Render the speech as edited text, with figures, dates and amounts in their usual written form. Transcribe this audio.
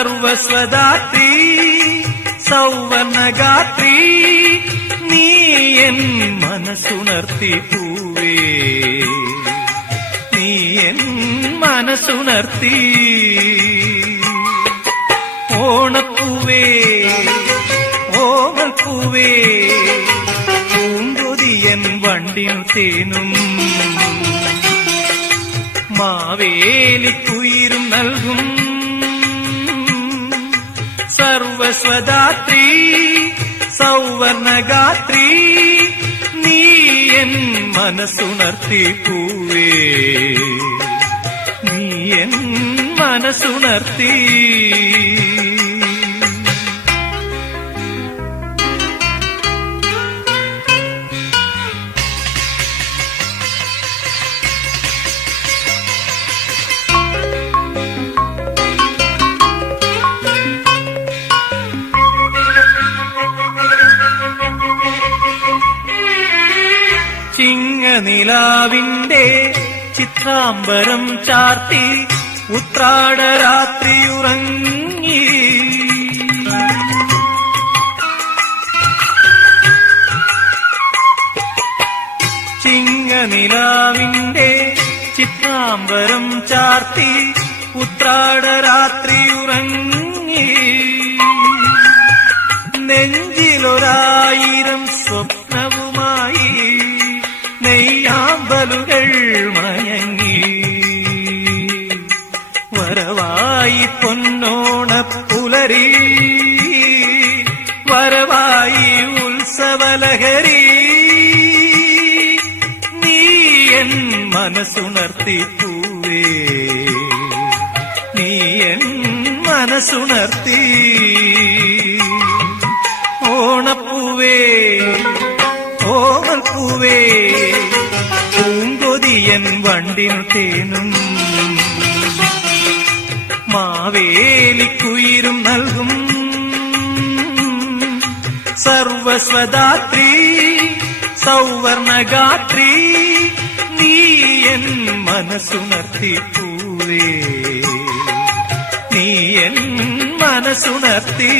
സർവസ്വദാത്രീ സൗവർണഗാത്രീ നീ എൻ മനസ്സുണർത്തി പൂവേ, നീ എൻ മനസ്സുണർത്തി. ഓണപ്പൂവേ ഓമൽപ്പൂവേ പൂങ്കൊതിയൻ വണ്ടിനു തേനും മാവേലിക്കുയിരും നൽകും. സർവസ്വദാത്രീ സൗവർണഗാത്രീ നീ എൻ മനസ്സുണർത്തി പൂവേ, നീ എൻ മനസ്സുണർത്തി. ചിങ്ങനിലാവിന്റെ ചിത്രാംബരം ചാർത്തി ഉത്രാടരാത്രിയുറങ്ങി. ചിങ്ങനിലാവിന്റെ ചിത്രാംബരം ചാർത്തി ഉത്രാടരാത്രിയുറങ്ങി. നെഞ്ചിലൊരായിരം സ്വപ്നവുമായി നെയ്യാമ്പലുകൾ മയങ്ങി. വരവായി പൊന്നോണപ്പുലരി, വരവായി ഉത്സവലഹരി നീ എൻ മനസ്സുണർത്തി പൂവേ, നീ എൻ മനസ്സുണർത്തി. ഓണപ്പൂവേ ഓമൽപ്പൂവേ പൂങ്കൊതിയൻ വണ്ടിനു തേനും മാവേലിക്കുയിരും നൽകും. സർവസ്വദാത്രീ സൗവർണഗാത്രീ നീ എൻ മനസ്സുണർത്തി പൂവേ, നീ എൻ മനസ്സുണർത്തി.